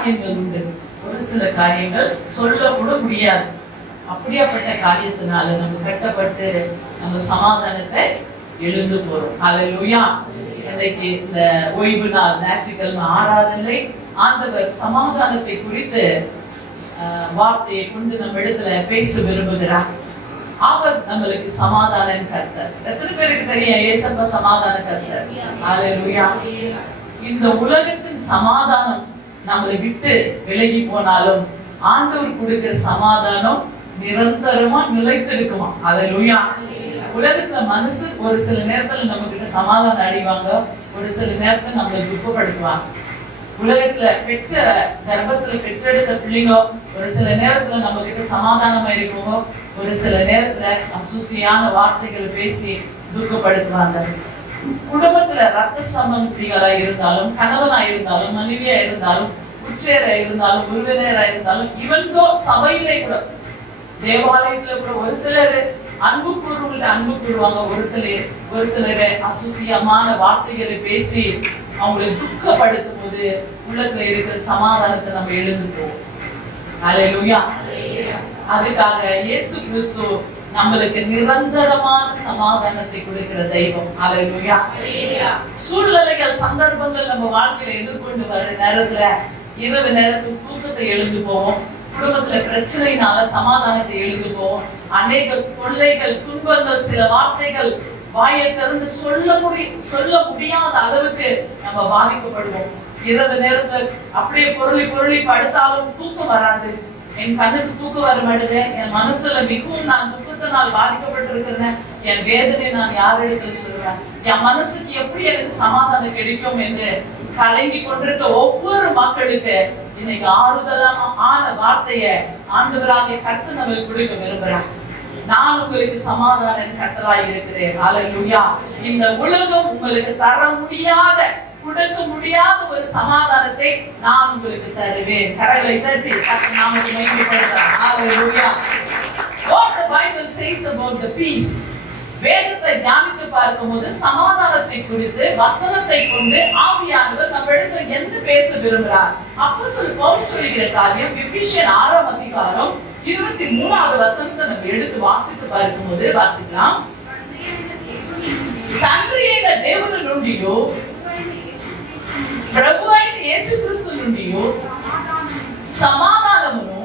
காரியங்கள் உண்டு, ஒரு சில காரியங்கள் சொல்ல கூட முடியாது. அப்படியாப்பட்ட காரியத்தினால நம்ம கட்டப்பட்டு நம்ம சமாதானத்தை எழுந்து போறோம். அல்லேலூயா. இன்றைக்கு இந்த ஓய்வு நாள் ஞாயிற்றுக்கிழமை ஆராதனை ஆண்டவர் சமாதானத்தை குறித்து வார்த்தையை கொண்டு நம்ம இடத்துல பேச விரும்புகிறார். அவர் நம்மளுக்கு சமாதான கர்த்தர். எத்தனை பேருக்கு தெரியும் இயேசப்பா சமாதான கர்த்தர்? அல்லேலூயா. இந்த உலகத்தின் சமாதானம் நம்மளை விட்டு விலகி போனாலும் ஆண்டவர் கொடுக்கிற சமாதானம் நிரந்தரமா நிலைத்திருக்குமா? அல்லேலூயா. உலகத்துல மனசு ஒரு சில நேரத்துல நம்ம கிட்ட சமாதானம் அடைவாங்க, ஒரு சில நேரத்துல நம்மளை துக்கப்படுத்துவாங்க. உலகத்துல பெற்ற கர்ப்பத்துல பெற்றெடுத்த பிள்ளைங்க ஒரு சில நேரத்துல நம்ம கிட்ட சமாதானமா இருக்குமோ, ஒரு சில நேரத்துல அசூசியான வார்த்தைகளை பேசி துக்கப்படுத்துவாங்க. குடும்பத்துல ரத்த சம்பந்திகளா இருந்தாலும், கணவனா இருந்தாலும், மனைவியா இருந்தாலும், உச்சேரா இருந்தாலும், உறவினரா இருந்தாலும், இவன்கோ சபையிலே கூட தேவாலயத்துல கூட ஒரு சிலர் அன்பு கூறுவங்க அன்பு கூறுவாங்க, ஒரு சிலர் அசூசியமான வார்த்தைகளை பேசி அவங்களை துக்கப்படுத்தும் போது உள்ளத்துல இருக்கிற சமாதானத்தை நம்ம எழுந்துட்டோம். அல்லேலூயா. அதுக்காக இயேசு கிறிஸ்து நம்மளுக்கு நிரந்தரமான சமாதானத்தை கொடுக்கிற தெய்வம். அல்லேலூயா. சூழ்நிலைகள் சந்தர்ப்பங்கள் நம்ம வாழ்க்கையில எதிர்கொண்டு வர நேரத்துல இரவு நேரத்துக்கு தூக்கத்தை எழுந்து போவோம், குடும்பத்துல பிரச்சனைனால சமாதானத்தை எழுந்து போவோம், அநேக தொல்லைகள் துன்பங்கள் சில வார்த்தைகள் வாயை திறந்து சொல்ல முடியாத அளவுக்கு நம்ம பாதிக்கப்படுவோம். இரவு நேரத்துல அப்படியே பொருளி படுத்தாலும் தூக்கம் வராது. என் கண்ணுக்கு தூக்கம் வர மாட்டேது, என் மனசுல மிகவும் நான் துக்கத்தினால் பாதிக்கப்பட்டிருக்கிறேன், என் வேதனை நான் யாரிடத்துல சொல்றேன், என் மனசுக்கு எப்படி எனக்கு சமாதானம் கிடைக்கும் என்று கலங்கி கொண்டிருக்க ஒவ்வொரு மக்களுக்கு இன்னைக்கு ஆறுதலான வார்த்தையை ஆண்டவராகிய கர்த்தர் நம்மளுக்கு கொடுக்க விரும்புறார். நான் உங்களுக்கு சமாதான கர்த்தராய் இருக்கிறேன். அல்லேலூயா. இந்த உலகம் உங்களுக்கு தர முடியாத, கொடுக்க முடியாத ஒரு சமாதானத்தை நான் உங்களுக்கு தருவேன். கரங்களை தட்டி கர்த்தர் நாமத்தை மகிமைப்படுத்துறார். அல்லேலூயா. What the Bible says about the peace. வேதத்தை தியானித்து பார்க்கும்போது சமாதானத்தை குறித்து வசனத்தை கொண்டு ஆவியானவர் நம்மிடத்தில் என்ன பேச விரும்புகிறார்? அப்போஸ்தலர் பவுல் சொல்லுகிற காரியம் எபேசியர் 6ஆம் அதிகாரம் 23வது வசனத்தை நம்ம எடுத்து வாசித்து பார்க்கும்போது வாசிக்கலாம். తండ్రియైన దేవుని నుండి ప్రభువైన యేసుక్రీస్తు నుండి సమాధానమును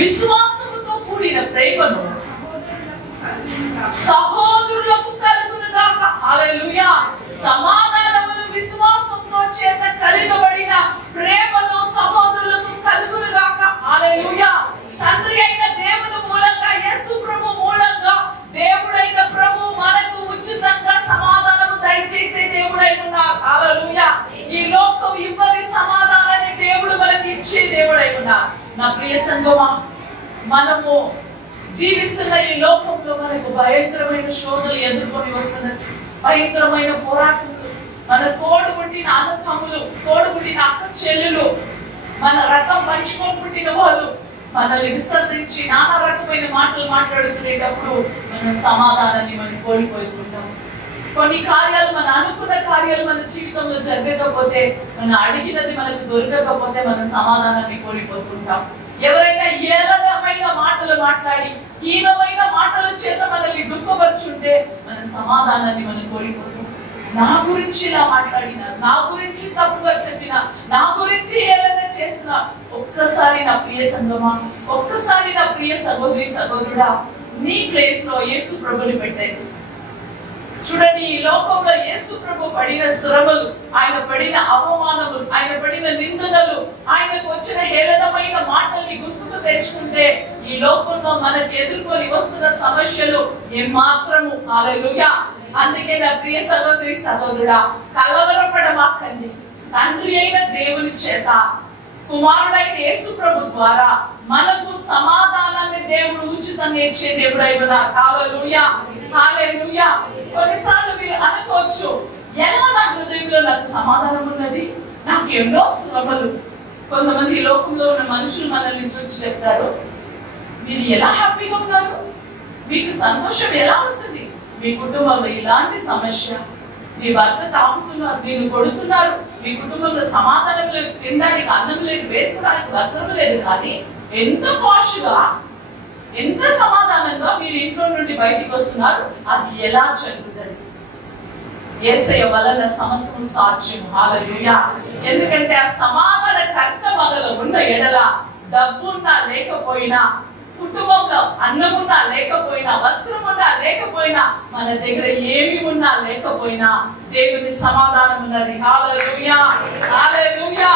విశ్వాసముతో కూడిన ప్రేమను సహోదరులకు కలుగునుగాక. హల్లెలూయా. సమాధానమును విశ్వాసంతో చేత కలిగబడిన ప్రేమను సహోదరులకు కలుగునుగాక. హల్లెలూయా. తండ్రి అయిన దేవుని మూలంగా యేసు ప్రభు మూలంగా దేవుడైన ప్రభు మనకు ఉచితంగా సమాధానము దయచేసే దేవుడై ఉన్నారు. హల్లెలూయా. ఈ లోకం ఇవ్వని సమాధానాన్ని దేవుడు మనకి ఇచ్చే దేవుడై ఉన్నారు. నా ప్రియ సంగమా, మనము జీవిస్తున్న ఈ లోకంలో మనకు భయంకరమైన శోధనలు ఎదుర్కొని వస్తున్నది, భయంకరమైన పోరాటాలు, మన తోడు పుట్టిన అన్నదమ్ములు, తోడు పుట్టిన అక్క చెల్లెలు, మన రకం పంచుకొని పుట్టిన వాళ్ళు మనల్ని విస్తరించి నానా రకమైన మాటలు మాట్లాడుతునేటప్పుడు మన సమాధానాన్ని మనం కోల్పోతుంటాం. కొన్ని కార్యాలు మన అనుకున్న కార్యాలు మన జీవితంలో జరగకపోతే, మన అడిగినది మనకు దొరకకపోతే మన సమాధానాన్ని కోల్పోతుంటాం. ఎవరైనా ఏలనమైన మాటలు మాట్లాడి హీనమైన మాటల చేత మనల్ని దుఃఖపరుచుంటే మన సమాధానాన్ని మనం కోల్పోతాం. నా గురించి ఇలా మాట్లాడిన, నా గురించి తప్పుగా చెప్పిన, నా గురించి ఏదైనా చేసిన, ఒక్కసారి నా ప్రియ సంగమా, ఒక్కసారి నా ప్రియ సహోదరి సహోదరుడా, నీ ప్లేస్ లో యేసు ప్రభుని పెట్టండి. చూడండి, ఈ లోకంలో యేసు ప్రభు పడిన శ్రమలు, ఆయన పడిన అవమానములు, ఆయన పడిన నిందనలు, ఆయనకు వచ్చిన హేళనమైన మాటల్ని గుర్తుకు తెచ్చుకుంటే ఈ లోకంలో మనకి ఎదుర్కొని వస్తున్న సమస్యలు ఏమాత్రము. హల్లెలూయా. అందుకే నా ప్రియ సహోదరి సహోదరుడా, కలవరపడమాకండి. తండ్రి అయిన దేవుని చేత కుమారుడైన యేసు ప్రభు ద్వారా మనకు సమాధానాన్ని దేవుడు ఉచితంగా ఇచ్చే దేవుడై ఉన్నారు. హల్లెలూయా. హల్లెలూయా. కొన్నిసార్లు మీరు అనుకోవచ్చు, ఎలా నా హృదయంలో నాకు సమాధానం ఉన్నది, నాకు ఎన్నో శ్రమలు. కొంతమంది ఈ లోకంలో ఉన్న మనుషులు మనల్ని చూసి చెప్తారు, మీరు ఎలా హ్యాపీగా ఉన్నారు, మీకు సంతోషం ఎలా వస్తుంది, మీ కుటుంబంలో ఇలాంటి సమస్య, నీ భర్త తాగుతున్నారు, నేను కొడుతున్నారు, మీ కుటుంబంలో సమాధానం లేదు, తినడానికి అన్నం లేదు, వేసుకోవడానికి వస్త్రం లేదు, కానీ ఎంత పాష్గా ఎంత సమాధానంగా మీరు ఇంట్లో నుండి బయటికి వస్తున్నారు. అది ఎలా జరుగుతుంది? యేసయ్య వలన సమస్తం సాధ్యం. హల్లెలూయా. ఎందుకంటే ఆ సమాధాన కర్త మనలో ఉన్న ఎడల డబ్బున్నా లేకపోయినా, కుటుంబంలో అన్నమున్నా లేకపోయినా, వస్త్రమున్నా లేకపోయినా, మన దగ్గర ఏమి ఉన్నా లేకపోయినా దేవుని సమాధానం ఉన్నది. హల్లెలూయా, హల్లెలూయా.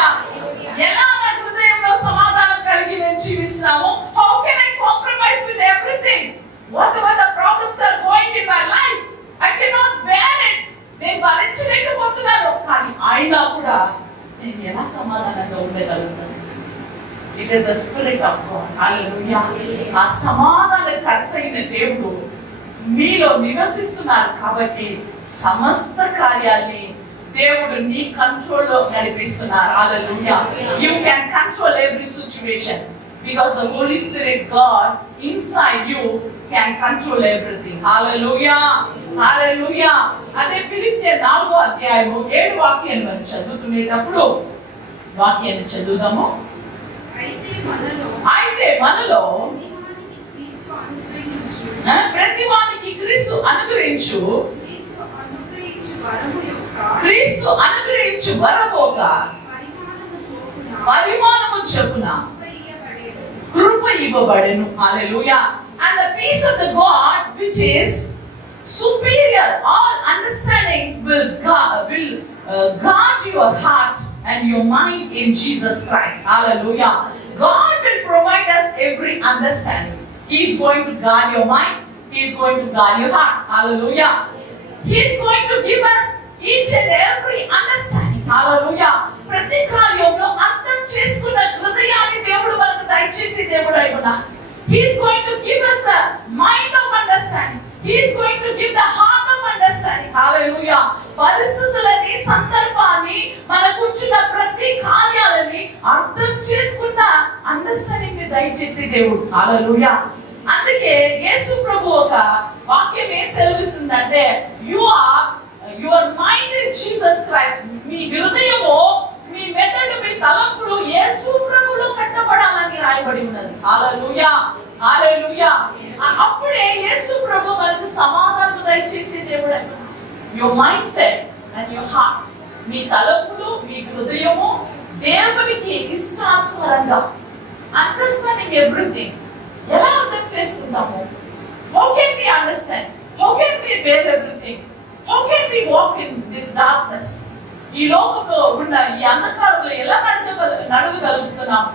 ఎలా నా హృదయంలో సమాధానం కలిగి నేను జీవిస్తున్నాము? How can I compromise with everything? Whatever the problems are going in my life, I cannot bear it. నేను భరించలేకపోతున్నాను, కానీ అయినా కూడా నేను ఎలా సమాధానంగా ఉండగలుగుతాను? It is the spirit of God. Hallelujah. ఆ సమాధాన కర్త అయిన దేవుడు మీలో నివసిస్తున్నారు కాబట్టి సమస్త కార్యాల్ని దేవుడు నీ కంట్రోల్లో నడిపిస్తున్నారు. హల్లెలూయా. You can control every situation because the Holy Spirit God inside you can control everything. Hallelujah. Hallelujah. అదే ఫిలిప్పీయుల 4వ అధ్యాయము 7వ వాక్యాన్ని మనం చదువుకునేటప్పుడు వాక్యాన్ని చదువుదాము. అయితే మనలో ప్రతి వానికి క్రీస్తు అనుగ్రహించు వరముగా పరిమాణము చొప్పున కృప ఇవ్వబడెను. హల్లెలూయా. And the peace of the God which is superior all understanding will guard your heart and your mind in Jesus Christ. Hallelujah. God will provide us every understanding. He is going to guard your mind. He is going to guard your heart. Hallelujah. He is going to give us each and every understanding. Hallelujah. ప్రతి కార్యంలో అర్థం చేసుకున్న హృదయాన్ని దేవుడు మనకు దయచేసి దేవుడు అయిపోయినాడు. He is going to give us a mind of understanding. He is going to give the heart of understanding. Hallelujah. పరిస్థితులని, సందర్భాన్ని, మనకు వచ్చిన ప్రతి కార్యాలని అర్థం చేసుకున్న అండర్స్టాండింగ్ ని దయచేసి దేవుడు. హల్లెలూయా. అందుకే యేసు ప్రభు ఒక వాక్యం ఏం సెలవిస్తుందంటే, your mind in Jesus Christ. మీ హృదయము, మీ మెదడు, మీ తలంపులు యేసు ప్రభులో కట్టబడాలని రాయబడి ఉన్నది. హల్లెలూయా, హల్లెలూయా. అప్పుడే యేసు ప్రభు మనకు సమాధానం దయచేసే దేవుడు. Your mindset and your heart, మీ తలంపులు, మీ హృదయము దేవునికి ఇష్టానుసారంగా అండర్స్టాండింగ్ ఎవ్రీథింగ్. ఎలా అర్థం చేసుకుంటాము? How can we understand? How can we bear everything? How can we walk in this darkness? ఈ లోకంలో ఉన్న ఈ అంధకారంలో ఎలా నడవగలుగుతున్నాం?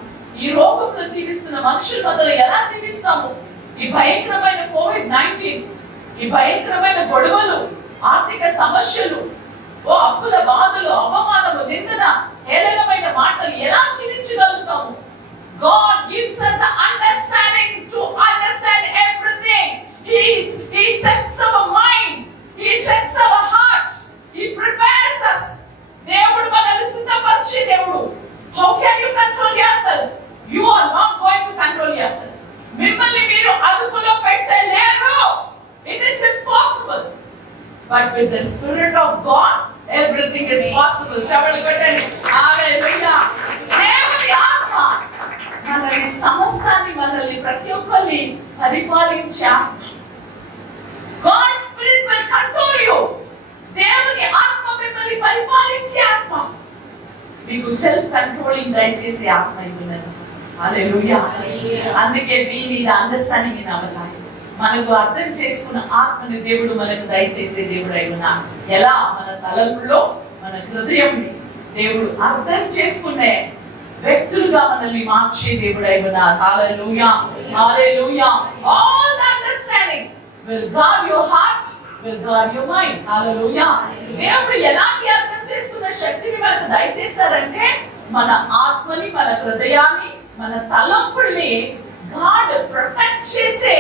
ఈ రోగంలో జీవిస్తున్న మనుషుల మధ్యలో ఎలా జీవిస్తాము? ఈ భయంకరమైన COVID-19, ఈ భయంకరమైన గొడవలు, ఆర్థిక సమస్యలు, అప్పుల బాధలు, అవమానము, నిందన, హేళనమైన మాటలు ఎలా జీవించగలుగుతాము? God gives us the understanding to understand everything. He sets our mind. He sets our heart. He prepares us. దేవుడు మనల్ని సిద్ధపరిచే దేవుడు. How can you control yourself? You are not going to control yourself. మిమ్మల్ని మీరు అదుపులో పెట్టలేరు. It is impossible. But with the Spirit of God, everything is possible. చప్పట్లు కొట్టండి. హల్లెలూయా. దేవుని ఆత్మ మనల్ని సమస్తాన్ని, మనల్ని ప్రతి ఒక్కరిని పరిపాలించే ఆత్మ. God Spirit will control you. దేవుని ఆత్మ మిమ్మల్ని పరిపాలించే ఆత్మ. మీకు సెల్ఫ్ కంట్రోలింగ్ దయచేసే ఆత్మ ఉన్నది. హల్లెలూయా. అందుకే we need understanding in our life. మనకు అర్థం చేసుకున్న ఆత్మని దేవుడు మనకు దయచేసే దేవుడు అయి ఉన్నాడు. ఎలా? మన తలంపులో, మన హృదయంని దేవుడు అర్థం చేసుకునే వ్యక్తులుగా మనల్ని మార్చే దేవుడు అయి ఉన్నాడు. హల్లెలూయా, హల్లెలూయా. All the understanding will guard your heart, will guard your mind. Hallelujah. దేవుడు ఎలాంటి అర్థం చేసుకున్న శక్తిని మనకు దయచేస్తారంటే, మన ఆత్మని, మన హృదయాన్ని, మన తలంపుల్ని గాడ్ ప్రొటెక్ట్ చేసే,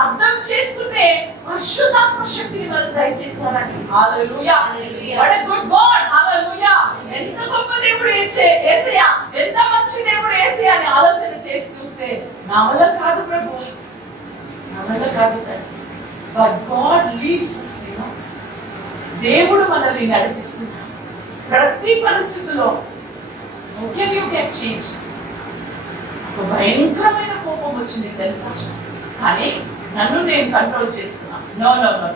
అర్థం చేసుకునే పరిశుద్ధాత్మ శక్తిని మనకు దయచేస్తారండి. Hallelujah. What a good God. Hallelujah. ఎంత గొప్ప దేవుడు యేసయ్య, ఎంత మంచి దేవుడు యేసయ్య అని ఆలోచన చేసి చూస్తే, నా వల్ల కాదు ప్రభు, నా వల్ల కాదు. But God leads us, you know. దేవుడు మనల్ని నడిపిస్తున్నాడు. ప్రతి పరిస్థితిలో కెన్ యూ గెట్ చేంజ్. ఒక భయంకరమైన కోపం వచ్చింది తెలుసా, కానీ నన్ను నేను కంట్రోల్ చేసుకున్నాను. నో నో నో,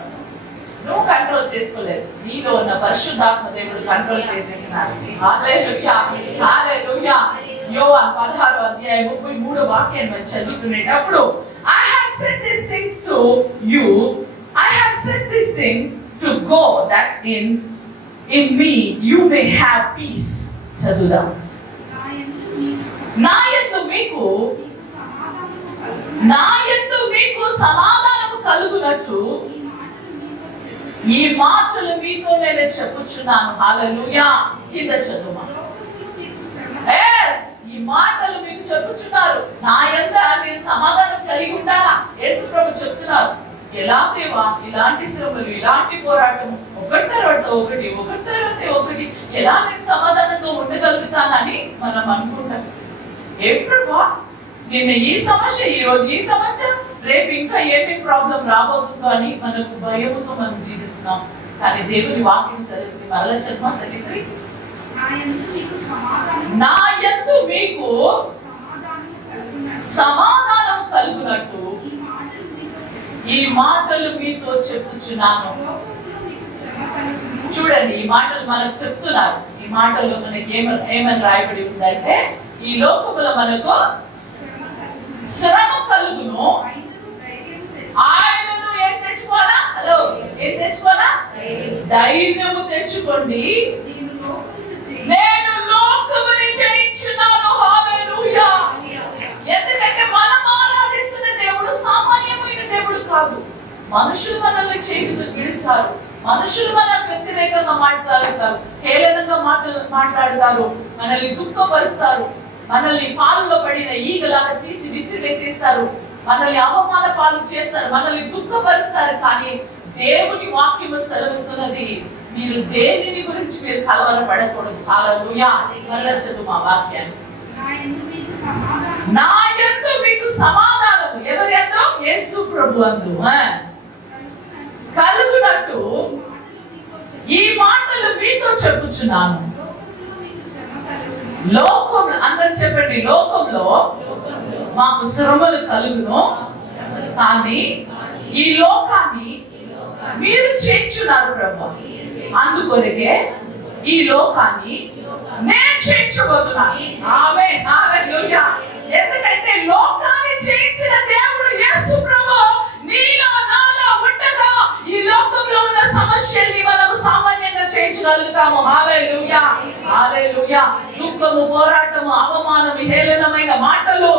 నువ్వు కంట్రోల్ చేసుకోలేదు, నీలో ఉన్న పరిశుద్ధాత్మ దేవుడు కంట్రోల్ చేసేసినాడు. హల్లెలూయా హల్లెలూయా. యోహాను 16:33 వాక్యాన్ని మనం చదువుకునేటప్పుడు I have said these things to you, I have said these things to go that in me you may have peace. చదువుదాం. నా యందు మీకు సమాధానము కలుగునట్లు ఈ మాటలు మీతో నేను చెప్పుచున్నాను. హల్లెలూయా. కింద చదువు. ఈ మాటలు మీకు చెప్పుచున్నారు, నా యందు మీరు సమాధానం కలిగి ఉండాలా. యేసు ప్రభు చెప్తున్నారు. ఎలా దేవా ఇలాంటి శ్రమలు, ఇలాంటి పోరాటం, ఒకటి తర్వాత ఒకటి ఎలా నేను సమాధానంతో ఉండగలుగుతానని మనం అనుకుంటాం. ఏ ప్రభా నిన్న ఈ సమస్య, ఈ రోజు ఈ సమస్య, రేపు ఇంకా ఏమేమి ప్రాబ్లం రాబోతుందో అని మనకు భయముతో మనం జీవిస్తున్నాం. కానీ దేవుని వాక్యం సరిస్తుంది. మరలా చదువు 33. నా యందు మీకు సమాధానం కలుగునట్టు ఈ మాటలు మీతో చెప్పుచున్నాను. చూడండి, ఈ మాటలు మనకు చెప్తున్నారు. ఈ మాటల్లో మనకి ఏమని రాయబడి ఉందంటే, ఈ లోకములో మనకు శ్రమ కలుగును, ఆయనను ఏం తెచ్చుకోవాలా? హలో, ఏం తెచ్చుకోవాలా? ధైర్యము తెచ్చుకోండి, నేను లోకముని జయించున్నాను. హల్లెలూయా. ఎందుకంటే మనం ఆరాధిస్తున్న దేవుడు సామాన్యమైన దేవుడు కాదు. మనుషులు మనల్ని చేతులు విడుస్తారు, మనుషులు మనకు వ్యతిరేకంగా మాట్లాడతారు, హేళనంగా మాట్లాడతారు, మనల్ని దుఃఖపరుస్తారు, మనల్ని పాలలో పడిన ఈగలాగా తీసి విసిరివేసేస్తారు, మనల్ని అవమాన పాలు చేస్తారు, మనల్ని దుఃఖపరుస్తారు. కానీ దేవుని వాక్యము సెలవిస్తున్నది, మీరు దేనిని గురించి మీరు కలవరపడకూడదు. హల్లెలూయా. మరలా చదువు మా వాక్యాన్ని. నా యందు మీకు సమాధానము, ఎవరి యందు? యేసు ప్రభు యందు కలుగునట్టు ఈ మాటలు మీతో చెప్పుచున్నాను. లోకం, అందరూ చెప్పండి, లోకంలో మాకు శ్రమలు కలుగును, కానీ ఈ లోకాన్ని మీరు చేయించున్నారు ప్రభు. అందుకొరకే ఈ లోకాన్ని నేను చేయించబోతున్నాను. ఆమేన్ హల్లెలూయా. ఎందుకంటే లోకాన్ని చేయించిన దేవుడు యేసు ప్రభు నీలో నాలో ఉండగా ఈ లోకంలో ఉన్న సమస్యల్ని మనం సామాన్యంగా చేయించగలుగుతాము. హల్లెలూయా హల్లెలూయా. దుఃఖము, పోరాటము, అవమానము, హేళనమైన మాటలు,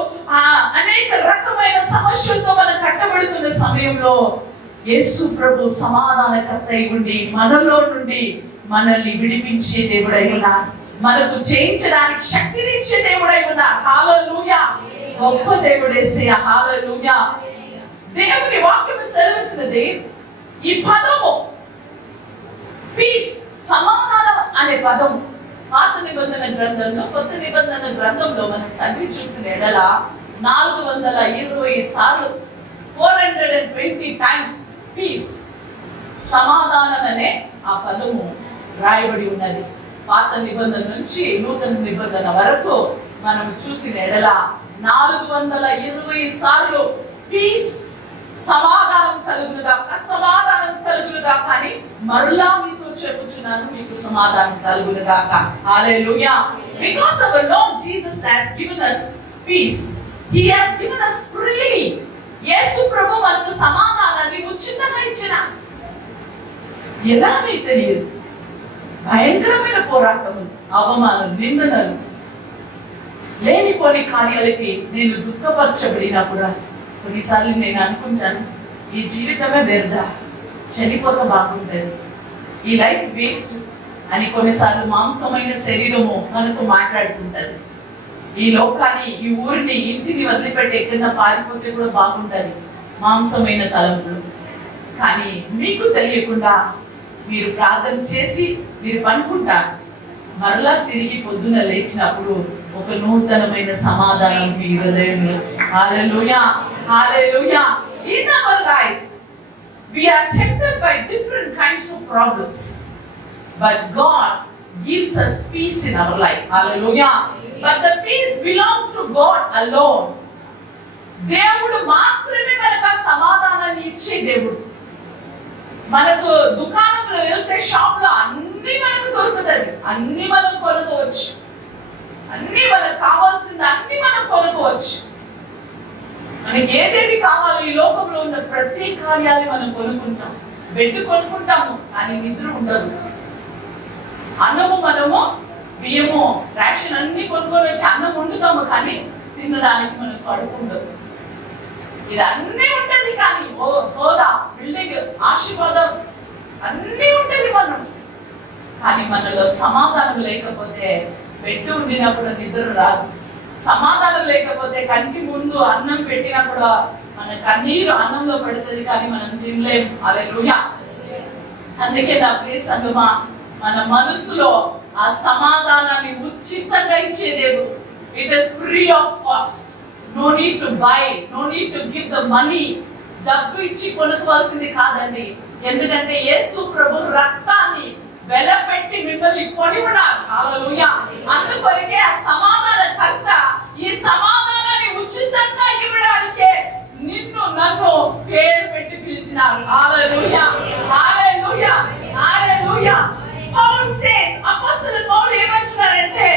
అనేక రకమైన సమస్యలతో మనం కట్టబడుతున్న సమయంలో యేసు ప్రభు సమాధానకర్త అయి ఉండి మనలో నుండి మనల్ని విడిపించే దేవుడై ఉన్నారు, మనకు జయించడానికి శక్తిని ఇచ్చే దేవుడై ఉన్నారు. హల్లెలూయా. గొప్ప దేవుడు యేసయ్య. హల్లెలూయా. దేవుని వాక్యం సెలవిస్తున్నది, ఈ పదము పీస్, సమాధానం అనే పదం పాత నిబంధన గ్రంథంలో, కొత్త నిబంధన గ్రంథంలో మనం చదివి చూసిన ఎడల 420 సార్లు 420 టైమ్స్ పీస్, సమాధానం అనే ఆ పదము రాయబడి ఉన్నది. పాత నిబంధన నుంచి నూతన నిబంధన వరకు మనం చూసిన ఎడల 420 సార్లు పీస్, సమాధానం కలుగునుగాక, సమాధానం కలుగునుగాక అని మరలా మీతో చెప్పుచున్నాను, మీకు సమాధానం కలుగునుగాక. హల్లెలూయా. Because our Lord Jesus has given us peace. He has given us freely. యేసు ప్రభు మనకు సమాధానాన్ని ఉచితంగా ఇచ్చిన. ఎలా మీకు తెలియదు? భయంకరమైన పోరాటములు, అవమానాలు, నిందనలు, లేనిపోని కార్యాలకి నేను దుఃఖపరచబడినప్పుడు కొన్నిసార్లు నేను అనుకుంటాను, ఈ జీవితమే వ్యర్థ, చనిపోతే బాగుంటుంది, ఈ లైఫ్ వేస్ట్ అని కొన్నిసార్లు మాంసమైన శరీరము మనతో మాట్లాడుతుంటది. ఈ లోకాన్ని, ఈ ఊరిని, ఇంటిని వదిలిపెట్టి ఎక్కడైనా పారిపోతే కూడా బాగుంటుంది, మాంసమైన తలంపులు. కానీ మీకు తెలియకుండా మీరు ప్రార్థన చేసి మీరు పనుకుంటారు, మరలా తిరిగి పొద్దున లేచినప్పుడు ఒక నూతనమైన సమాధానం మీ హృదయంలో. హల్లెలూయా హల్లెలూయా. In our life we are tempted by different kinds of problems, but God gives us peace in our life. Hallelujah. But the peace belongs to God alone. దేవుడు మాత్రమే మనకు సమాధానాన్ని ఇచ్చే దేవుడు. మనకు దుకాణంలో వెళ్తే షాప్ లో అన్ని మనకు దొరుకుతుంది, అన్ని మనం కొనుక్కోవచ్చు, అన్ని మనకు కావాల్సింది అన్ని మనం కొనుక్కోవచ్చు. మనకి ఏదేది కావాలో ఈ లోకంలో ఉన్న ప్రతి కార్యాన్ని మనం కొనుక్కుంటాం. బెడ్ కొనుక్కుంటాము కానీ నిద్ర ఉండదు. అన్నము మనము బియ్యము రేషన్ అన్ని కొనుక్కొని వచ్చి అన్నం వండుతాము కానీ తినడానికి మనకు కడుపు ఉండదు. ఇదన్నీ ఉంటది కానీ హోదా, బిల్డింగ్, ఆశీర్వాదం అన్నీ ఉంటది మనం. కానీ మనలో సమాధానం లేకపోతే బెడ్ ఉండినప్పుడు నిద్ర రాదు. సమాధానం లేకపోతే కంటి ముందు అన్నం పెట్టినప్పుడు మన కన్నీరు అన్నంలో పడుతుంది కానీ మనం తినలేము. హల్లెలూయా. అందుకే నా ప్రియ సంగమా, మన మనసులో ఆ సమాధానాన్ని ఉచితంగా ఇచ్చే దేవుడు. It is free of cost. No need to buy, no need to give the money. డబ్బు ఇచ్చి కొనుక్కోవాల్సింది కాదండి. ఎందుకంటే యేసు ప్రభు రక్తాన్ని వెలపెట్టి మిమ్మల్ని కొని ఉన్నారు. హల్లెలూయా. అందుకొరకే ఆ సమాధాన కర్త ఈ సమాధానాన్ని ఉచితంగా ఇవ్వడానికే నిన్ను నన్ను పేరు పెట్టి పిలిచినారు. హల్లెలూయా, హల్లెలూయా, హల్లెలూయా. పౌల్ సేస్, అపోస్తలుడు పౌలు ఏమంటున్నారంటే,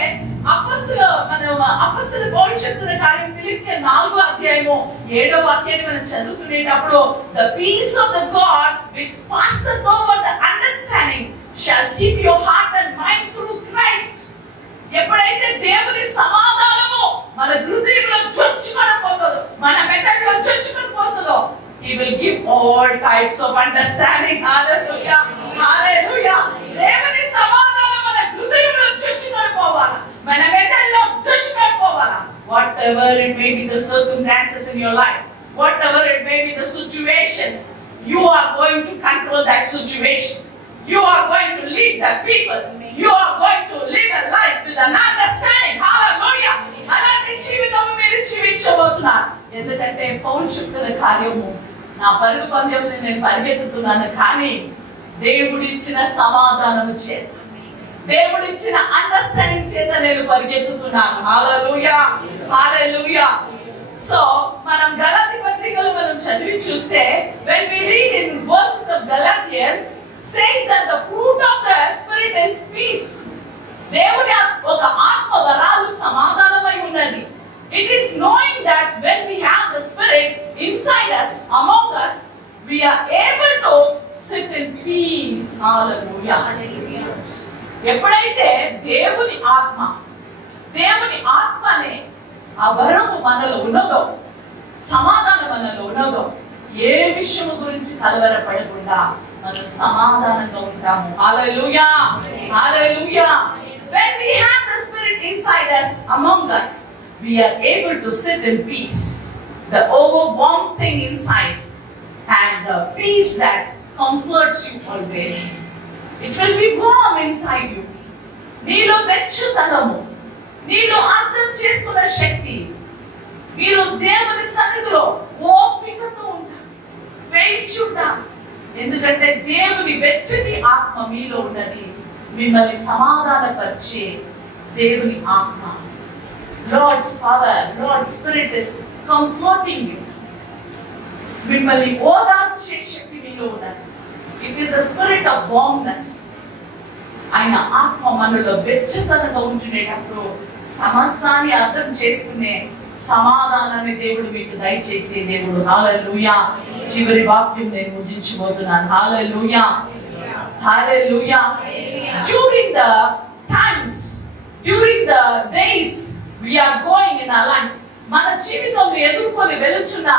అపోస్తలుడు పౌలు చెప్తున్న కార్యం ఫిలిప్పీయుల 4వ అధ్యాయము 7వ వాక్యాన్ని మనం చదువుతునేటప్పుడు, the peace of the God which passeth over the understanding shall keep your heart and mind through Christ. ఎప్పుడైతే దేవుని సమాధానము మన హృదయంలో చొచ్చుకొని పోతుందో, మన మెదడులో చొచ్చుకొని పోతుందో, he will give all types of understanding. Hallelujah, hallelujah. దేవుని సమాధానం మన హృదయంలో చొచ్చుకొని పోవాలి, మన మెదడులో చొచ్చుకొని పోవాలి. Whatever it may be the circumstances in your life, whatever it may be the situations, you are going to control that situation. You are going to lead the people. You are going to live a life with an understanding. Hallelujah. అలాంటి జీవితం మీరు జీవించబోతున్నారు. ఎందుకంటే పౌలు చెప్తున్న కార్యము, నా పరుగు పందెంలో నేను పరిగెత్తుతున్నాను కానీ దేవుడిచ్చిన సమాధానము చేత, దేవుడిచ్చిన అండర్స్టాండింగ్ చేత నేను పరిగెత్తుతున్నాను. హల్లెలూయా, హల్లెలూయా. సో మనం గలాతీ పత్రికలో మనం చదివి చూస్తే, when we read in verses of Galatians, says that the fruit of the spirit is peace. దేవుని ఒక ఆత్మ వరాలు సమాధానమై ఉన్నది. It is knowing that when we have the spirit inside us, among us, we are able to sit in peace. Hallelujah, hallelujah. ఎప్పుడైతే దేవుని ఆత్మనే ఆ వరము మనలో ఉన్నదో, సమాధానం మనలో ఉన్నదో, ఏ విషయము గురించి కలవరపడకుండా మనం సమాధానంగా ఉంటాము. హల్లెలూయా, హల్లెలూయా. When we have the spirit inside us, among us, we are able to sit in peace. The overwhelming thing inside and the peace that comforts you always. It will be warm inside you. నీలో వెచ్చదనము, నీలో అర్థం చేసుకున్న శక్తి, మీరు దేవుని సన్నిధిలో ఓపికతో ఉంటారు, వేచి ఉంటారు. ఎందుకంటే దేవుని వెచ్చని ఆత్మ మీలో ఉన్నది. మిమ్మల్ని సమాధానపరిచే దేవుని ఆత్మ, lord's father, lord spirit is comforting you. మిమ్మల్ని ఓదార్చే శక్తి మీలో ఉన్నది. It is the spirit of warmness. ఆయన ఆత్మ మనలో వెచ్చదనంగా ఉంటునేటప్పుడు సమస్తాన్ని అర్థం చేసుకునే సమాధానాన్ని దేవుడు మీకు దయచేసే దేవుడు. హల్లెలూయా. చివరి వాక్యం నేను ముగించబోతున్నాను. హల్లెలూయా, హల్లెలూయా. During the times, during the days we are going in our life, మన జీవితంలో ఎదుర్కొని వెలుచున్న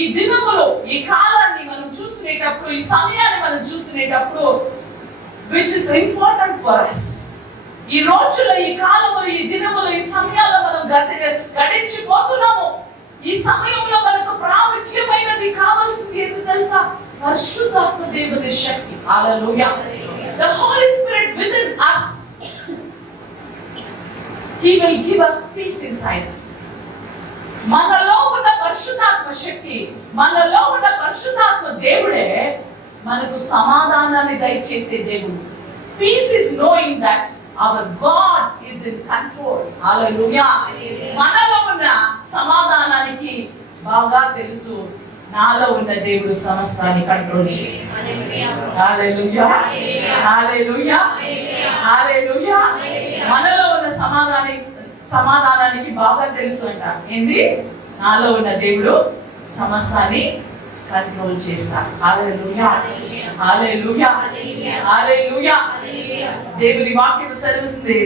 ఈ దినములు, ఈ కాలాన్ని మనం చూస్తునేటప్పుడు, ఈ సమయాన్ని మనం చూస్తునేటప్పుడు, which is important for us. ఈ రోజులో, ఈ కాలంలో, ఈ దినములో, ఈ సమయాల్లో మనం గడించిపోతున్నాము. ఈ సమయంలో మనకు ప్రాముఖ్యమైనది కావాల్సింది ఏంటో తెలుసా? పరిశుద్ధాత్మ దేవుని శక్తి. హల్లెలూయా. The Holy Spirit within us, He will give us peace inside us. మనలో ఉన్న పరిశుద్ధాత్మ శక్తి, మనలో ఉన్న పరిశుద్ధాత్మ దేవుడే మనకు సమాధానాన్ని దయచేసే దేవుడు. Peace is knowing that our God is in control. Hallelujah. మనలో ఉన్న సమాధానానికి బాగా తెలుసు, నాలో ఉన్న దేవుడు సమస్తాన్ని కంట్రోల్ చేస్తాడు. హల్లెలూయా, హల్లెలూయా, హల్లెలూయా. మనలో ఉన్న సమాధానానికి బాగా తెలుసు అంట. ఏంది? నాలో ఉన్న దేవుడు సమస్తాన్ని కంట్రోల్ చేస్తాడు. హల్లెలూయా, హల్లెలూయా, హల్లెలూయా. దేవుని వాక్యం సెలవిస్తుంది.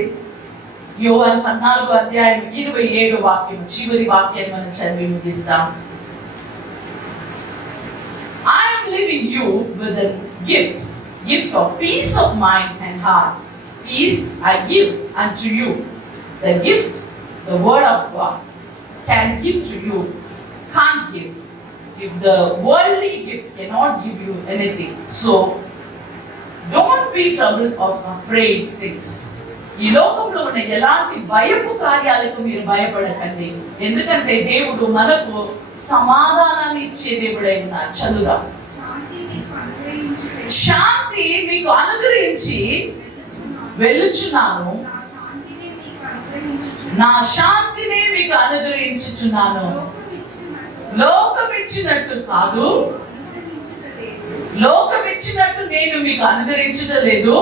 యోహాను 14:27 వాక్యం, చివరి వాక్యాన్ని మనం చదివి ముగిస్తాం. I am leaving you with a gift of peace of mind and heart. Peace I give unto you. The gift, the word of God can give to you, can't give. If the worldly gift cannot give you anything, so don't be troubled or afraid things. ఈ లోకంలో ఉన్న ఎలాంటి భయపు కార్యాలకు మీరు భయపడకండి, ఎందుకంటే దేవుడు మనకు సమాధానాన్ని ఇచ్చే దేవుడై ఉన్నాడు. చదువుదాం. శాంతి మీకు అనుగ్రహించి వెళ్ళుచున్నాను, నా శాంతిని మీకు అనుగ్రహించుచున్నాను. లోకం ఇచ్చినట్టు కాదు, లోకం ఇచ్చినట్టు నేను మీకు అనుగ్రహించలేదు.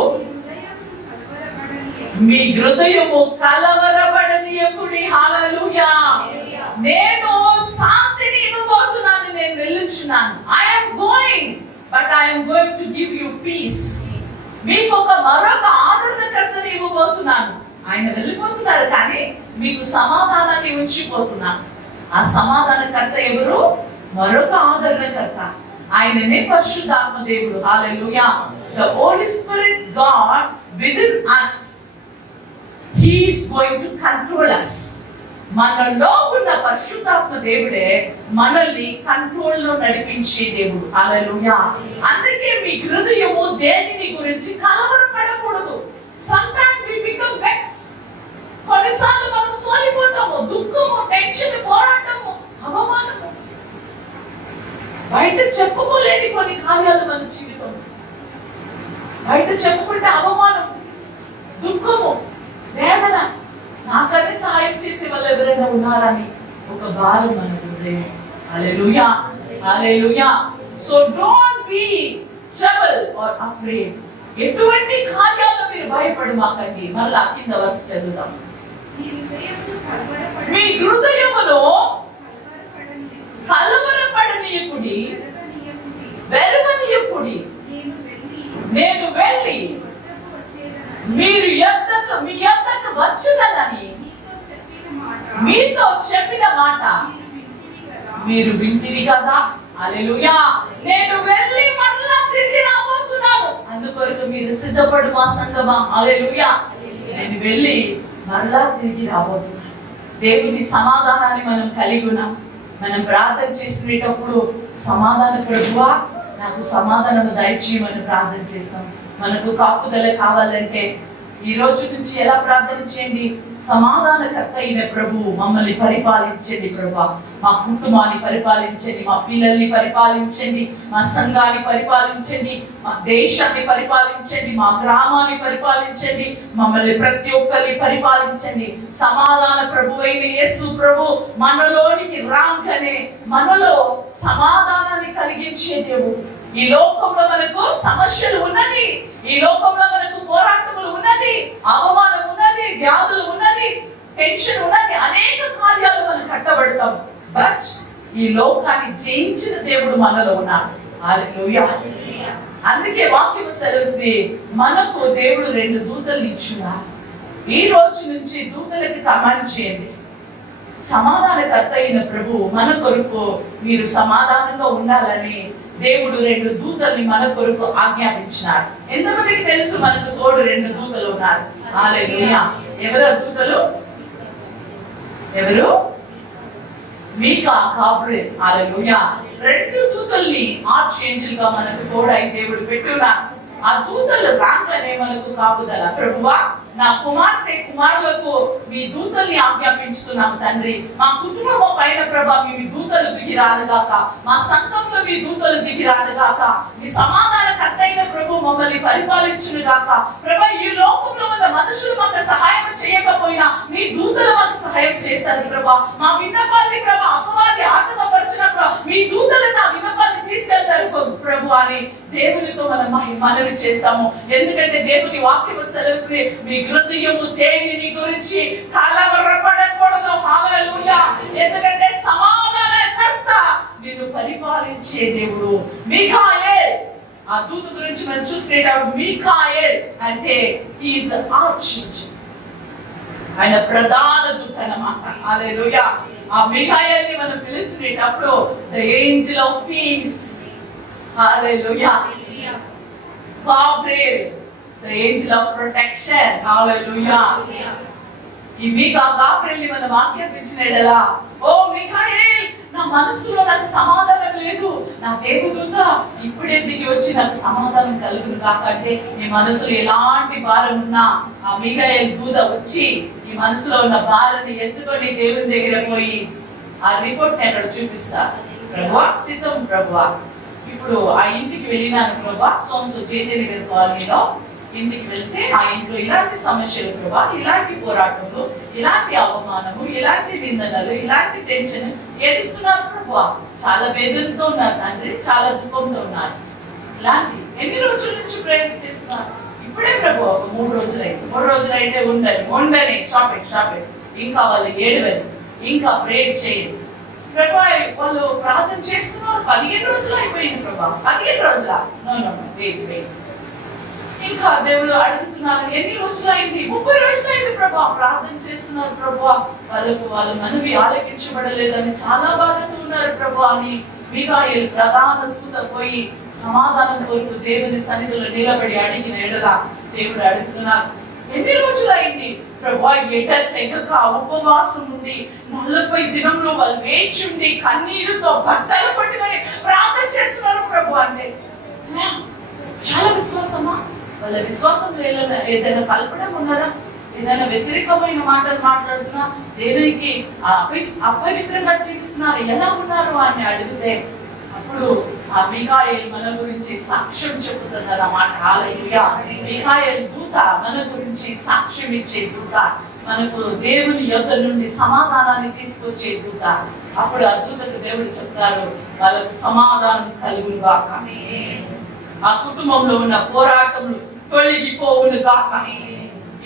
మీ హృదయము కలవరపడనీయకుడి. హల్లెలూయా. నేను శాంతిని ఇవ్వబోతున్నాను, నేను వెళ్ళుచున్నాను. I am going, but I am going to give you peace. మీకు మరొక ఆదరణకర్తని ఇవ్వబోతున్నాను. ఆయన వెళ్ళిపోతున్నారు, కానీ మీకు సమాధానాన్ని ఉంచిపోతున్నాను. ఆ సమాధానకర్త ఎవరు? మరొక ఆదరణకర్త. ఆయననే పరిశుద్ధాత్మ దేవుడు. హల్లెలూయా. The Holy Spirit God within us, He is going to control us. మనలో ఉన్న పరిశుద్ధాత్మ దేవుడే మనల్ని కంట్రోల్ లో నడిపించే దేవుడు. హల్లెలూయా. అందుకే మీ హృదయము దేనిని గురించి కలవరపడకూడదు. Sometimes we become vexed. కొన్నిసార్లు మనం సోలిపోతాము. దుఃఖము, టెన్షన్, పోరాటము, అవమానము, బయట చెప్పుకోలేని కొన్ని కార్యాలు మన జీవితం. బయట చెప్పుకుంటే అవమానం, దుఃఖము, వేదన. నాకన్నా సహాయం చేసే వాళ్ళు ఎవరైనా ఉన్నారని ఒక భారం మన హృదయం. Hallelujah, hallelujah. So don't be trouble or afraid. ఎటువంటి కార్యాలు మీరు భయపడమాకండి. మరలా కింద వర్స్ చదువుదాం. మీ హృదయమును కలవరపడనీయకుడి, వెరవనీయకుడి. నేను వెళ్ళి మీ యొద్దకు వచ్చుదనని మీతో చెప్పిన మాట మీరు వింటిరి కదా. హల్లెలూయా. నేను వెళ్ళి మరలా తిరిగి రాబోతున్నాను, అందుకొరకు మీరు సిద్ధపడు మా సంగమా. హల్లెలూయా. నేను వెళ్ళి మరలా తిరిగి రాబోతున్నాను. దేవుని సమాధానాన్ని మనం కలిగి ఉన్నాం. మనం ప్రార్థన చేసినప్పుడు సమాధాన ప్రభువా నాకు సమాధానము దయచేయమని ప్రార్థన చేస్తాం. మనకు కాపుదల కావాలంటే ఈ రోజు నుంచి ఎలా ప్రార్థన చేయండి? సమాధానకర్త అయిన ప్రభువు మమ్మల్ని పరిపాలించండి ప్రభువా. మా కుటుంబాన్ని పరిపాలించండి, మా పిల్లల్ని పరిపాలించండి, మా సంఘాన్ని పరిపాలించండి, మా దేశాన్ని పరిపాలించండి, మా గ్రామాన్ని పరిపాలించండి, మమ్మల్ని ప్రతి ఒక్కరిని పరిపాలించండి. సమాధాన ప్రభువైన యేసు ప్రభు మనలోనికి రాగానే మనలో సమాధానాన్ని కలిగించే దేవుడు. ఈ లోకంలో మనకు సమస్యలు ఉన్నది, ఈ లోకంలో మనకు పోరాటములు ఉన్నది, అవమానం ఉన్నది, వ్యాధులు ఉన్నది, టెన్షన్ ఉన్నది, అనేక కార్యాలు మనం కట్టబడతాం. బట్ ఈ లోకాన్ని జయించిన దేవుడు మనలో ఉన్నాడు. హల్లెలూయా. అందుకే వాక్యం సెలవుస్తుంది, మనకు దేవుడు 2 దూతలు ఇచ్చున్నాడు. ఈ రోజు నుంచి దూతలకి కమాండ్ చేయండి. సమాధానకర్త అయిన ప్రభు మన కొరకు మీరు సమాధానంగా ఉండాలని దేవుడు 2 దూతల్ని మన కొరకు ఆజ్ఞాపించినాడు. ఎంతమందికి తెలుసు మనకు తోడు 2 దూతలు ఉన్నారు? హల్లెలూయా. ఎవరు దూతలు? ఎవరు? మీకా, గాబ్రియెల్. హల్లెలూయా. 2 దూతల్ని ఆర్చ్ గా మనకు తోడై దేవుడు పెట్టున్నాడు. ఆ దూతలు రాగానే మనకు కాపుదల. ప్రభువా నా కుమార్తె కుమారులకు మీ దూతల్ని ఆజ్ఞాపించుతున్నాం తండ్రి. మా కుటుంబం పైన ప్రభా మీ దూతలు దిగిరానుగాక, మా సంఘంలో మీ దూతలు దిగిరానుగాక, మీ సమాధానకర్త అయిన ప్రభు మమ్మల్ని పరిపాలించును గాక. ప్రభా ఈ లోకంలో ఉన్న మనుషులు మాకు సహాయం చేయకపోయినా మీ దూతలు మాకు సహాయం చేస్తారు ప్రభా. మా విన్నపాల్ని ప్రభా అపవాది ఆటంకపరిచినప్పుడు మీ దూతలు నా విన్నపాల్ని తీసుకెళ్తారు ప్రభు అని దేవునితో మనం మనవి చేస్తాము. ఎందుకంటే దేవుని వాక్యం సెలవుస్తుంది, మీ హృదయము దేనిని గురించి కలవరపడకూడదు. హల్లెలూయా. ఎందుకంటే సమాధానకర్త నిన్ను పరిపాలించే దేవుడు మిఖాయేల్. ఆ దూత గురించి మనం చూసేటప్పుడు మిఖాయేల్ అంటే ఈజ్ ఆర్చ్, ఆయన ప్రధాన దూత అన్నమాట. హల్లెలూయా. ఆ మిఖాయేల్ని మనం పిలుస్తున్నప్పుడు the angel of peace. Hallelujah. Gabriel the angel of protection. Hallelujah. ఈ గాబ్రియల్ని మనం ఆజ్ఞాపించినడలా, ఓ మిఖాయేల్ నా మనసులో నాకు సమాధానం లేదు, నా దేవదూత ఇప్పుడే దిగి వచ్చి నాకు సమాధానం కలుగును గాక అంటే నీ మనసులో ఎలాంటి భారం ఉన్నా ఆ మిఖాయేల్ దూత వచ్చి నీ మనసులో ఉన్న భారాన్ని ఎత్తుకొని దేవుని దగ్గర పోయి ఆ రిపోర్ట్ అక్కడ చూపిస్తారు. ప్రభువా చిత్తం ప్రభువా, ఇప్పుడు ఆ ఇంటికి వెళ్ళినాను ప్రభా, సోన్సు జేజేని గారి కాలనీలో ఇంటికి వెళ్తే ఆ ఇంట్లో ఇలాంటి సమస్యలు ప్రభా, ఇలాంటి పోరాటములు, ఇలాంటి అవమానము, ఇలాంటి నిందనలు, ఇలాంటి టెన్షన్ ఏడుస్తున్నారు ప్రభా. చాలా వేదనతో ఉన్నారు తండ్రి, చాలా దుఃఖంతో ఉన్నారు. ఇలాంటి ఎన్ని రోజుల నుంచి ప్రయత్నం చేస్తున్నారు? ఇప్పుడే ప్రభు ఒక 3 రోజులైంది. 3 రోజులైతే ఉండని స్టాప్ ఇంకా వాళ్ళు ఏడవని, ఇంకా ప్రేయర్ చేయండి ప్రభా. వాళ్ళు ప్రార్థన చేస్తున్నారు. 15 రోజులు అయిపోయింది ప్రభా. 15 రోజుల వెయిట్ ఇంకా దేవుడు అడుగుతున్నారు, ఎన్ని రోజులు అయింది? 30 రోజులు అయింది ప్రభా. ప్రార్థన చేస్తున్నారు ప్రభా, వాళ్ళ మనవి ఆలకించబడలేదని చాలా బాధతో ఉన్నారు ప్రభా అని మిఖాయేల్ ప్రధాన దూత పోయి సమాధానం కొరకు దేవుని సన్నిధిలో నిలబడి అడిగిన ఎడల దేవుడు అడుగుతున్నారు, ఎన్ని రోజులు అయింది ప్రభా? ఎడ తెగక ఉపవాసం ఉండి 40 దినంలో వాళ్ళు వేచి ఉండి కన్నీరుతో బట్టలు పట్టుకొని ప్రార్థన చేస్తున్నారు ప్రభు అంటే చాలా విశ్వాసమా? వాళ్ళ విశ్వాసంలో ఏదైనా కల్పడం ఉన్నదా? ఏదైనా వ్యతిరేకమైన మాటలు మాట్లాడుతున్నా, దేవునికి అపవిత్రంగా జీవిస్తున్నారు, ఎలా ఉన్నారు అని అడిగితే అప్పుడు ఆ మిఖాయేల్ మన గురించి సాక్ష్యం చెబుతుంది అన్నమాట. హల్లెలూయా. మిఖాయేల్ దూత మన గురించి సాక్ష్యం ఇచ్చే దూత, మనకు దేవుని యొద్ద నుండి సమాధానాన్ని తీసుకొచ్చే దూత. అప్పుడు ఆ దూతకు దేవుడు చెప్తారు, వాళ్ళకు సమాధానం కలుగును గాక, ఆ కుటుంబంలో ఉన్న పోరాటములు తొలగిపోవును గాక.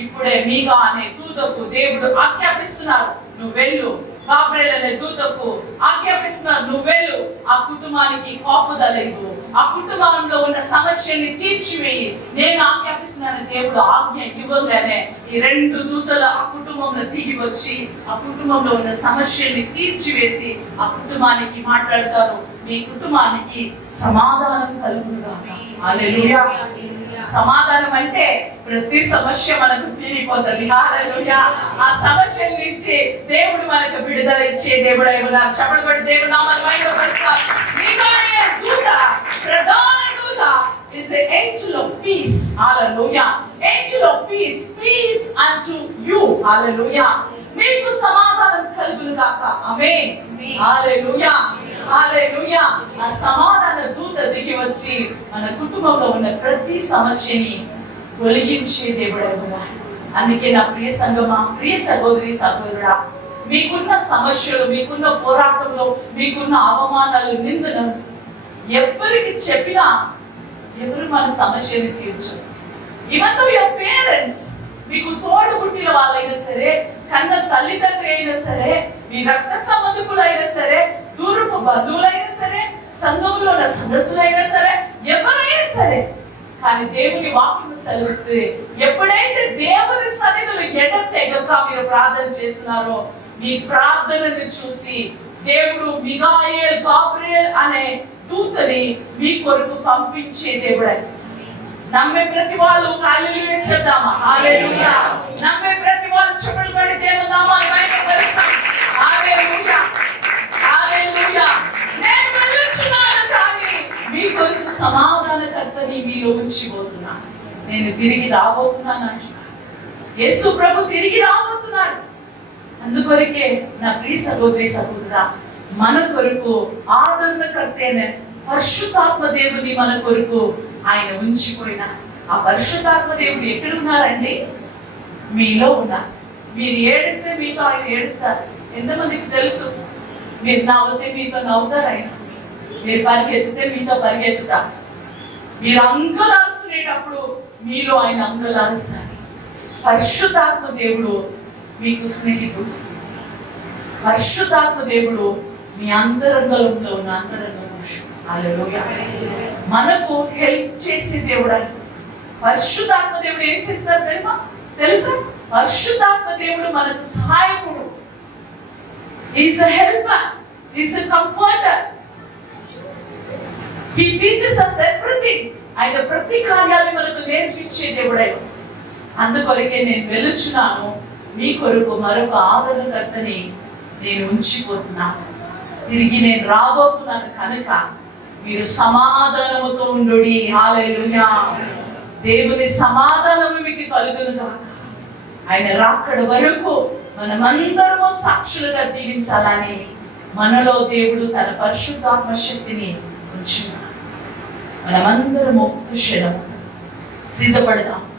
ఇప్పుడే మీగా అనే దూతకు దేవుడు ఆజ్ఞాపిస్తున్నారు, నువ్వు వెళ్ళు. గాబ్రియల్ అనే దూతకు ఆజ్ఞాపిస్తున్నారు, నువ్వు వెళ్ళు. ఆ కుటుంబానికి కాపుదల ఇవ్వు, ఆ కుటుంబంలో ఉన్న సమస్యల్ని తీర్చివేయి, నేను ఆజ్ఞాపిస్తున్నాను. దేవుడు ఆజ్ఞ ఇవ్వగానే ఈ 2 దూతలు ఆ కుటుంబంలో దిగి వచ్చి ఆ కుటుంబంలో ఉన్న సమస్యల్ని తీర్చివేసి ఆ కుటుంబానికి మాట్లాడతారు, మీ కుటుంబానికి సమాధానం కలుగును గాక. హల్లెలూయా. సమాధానం అంటే ప్రతి సమస్య మనకు తీరిపోతుంది. హల్లెలూయా. ఆ సమస్య నుంచి దేవుడు మనకు విడుదల ఇచ్చే దేవుడు అయి ఉన్నారు. చప్పట్లు కొట్టి దేవుని నామాన్ని మహిమపరుస్తాం. మిఖాయేల్ దూత, ప్రధాన దూత is the angel of peace. Hallelujah. Angel of peace, peace unto you. Hallelujah. మీకు సమాధానం కలుగును గాక. ఆమేన్. హల్లెలూయా. హల్లెలూయా. ఆ సమాధాన దూత దిగి వచ్చి మన కుటుంబంలో ఉన్న ప్రతి సమస్యని తొలగించే దేవుడు ఉన్నాడు. అందుకే నా ప్రియ సంగమా, ప్రియ సహోదరి సహోదరుడా, మీకున్న సమస్యలు, మీకున్న పోరాటంలో, మీకున్న అవమానాలు, నిందలు ఎవరికి చెప్పినా ఎవరు మన సమస్యని తీర్చరు. ఈవెన్ దో యువర్ పేరెంట్స్, మీకు తోడు పుట్టిన వాళ్ళైనా సరే, కన్న తల్లిదండ్రి అయినా సరే, మీ రక్త సంబంధికులైనా సరే, దూరపు బంధువులైనా సరే, సంఘంలో ఉన్న సదస్సులైనా సరే, ఎవరైనా సరే, కానీ దేవుని వాక్యం సెలవిస్తే ఎప్పుడైతే దేవుని సన్నిధిలో ఎడతెగక మీరు ప్రార్థన చేస్తున్నారో మీ ప్రార్థనను చూసి దేవుడు మిఖాయేల్, గాబ్రియల్ అనే దూతని మీ కొరకు పంపించే దేవుడే. నమ్మే ప్రతి వాళ్ళు హల్లెలూయా చెప్దామా? హల్లెలూయా. నమ్మే ప్రతి వాళ్ళు చప్పట్లు కొట్టి దేవుని నామాన్ని మహిమపరుస్తాం. హల్లెలూయా. హల్లెలూయా. నేను వెళ్ళుచున్నాను కానీ మీ కొరకు సమాధానకర్తని మీరు ఉంచిపోతున్నాను, నేను తిరిగి రాబోతున్నాను అంటున్నాను. యేసు ప్రభు తిరిగి రాబోతున్నారు. అందుకొరకే నా ప్రియ సహోదరి సహోదరా, మన కొరకు ఆదరణకర్త అయిన పరిశుద్ధాత్మ దేవుని మన కొరకు ఆయన ఉంచిపోయిన ఆ పరిశుద్ధాత్మ దేవుడు ఎక్కడ ఉన్నారండి? మీలో ఉన్నారు. మీరు ఏడిస్తే మీతో ఆయన ఏడుస్తారు. ఎంతమందికి తెలుసు? మీరు నవ్వుతే మీతో నవ్వుతారు ఆయన. మీరు పరిగెత్తితే మీతో పరిగెత్తుతారు. మీరు అంకులు అరుస్తునేటప్పుడు మీలో ఆయన అంకులు అరుస్తారు. పరిశుద్ధాత్మ దేవుడు మీకు స్నేహితుడు. పరిశుద్ధాత్మ దేవుడు మీ అంతరంగంలో ఉన్న అంతరంగ పురుషుడు. హల్లెలూయా. మనకు హెల్ప్ చేసే దేవుడు ఆయన. పరిశుద్ధాత్మ దేవుడు ఏం చేస్తారు తెలుసా? పరిశుద్ధాత్మ దేవుడు మనకు సహాయకుడు. Is a helper, is a comforter. He teachers us everything. ఆయన ప్రతి కార్యాన్ని మనకు నేర్పించే దేవుడై. అందుకొరకే నేను వెలుచున్నాను, మీ కొరకు మరొక ఆదరణకర్తని నేను ఉంచిపోతున్నాను. తిరిగి నేను రాబోతున్నాను కనుక మీరు సమాధానముతో ఉండుడి. హల్లెలూయా. దేవుని సమాధానము మీకు కలుగును గాక. ఆయన రాకడ వరకు మనమందరము సాక్షులుగా జీవించాలని మనలో దేవుడు తన పరిశుద్ధాత్మ శక్తిని ఉంచున్నాడు. మనమందరము ఒక్క క్షణం సిద్ధపడదాం.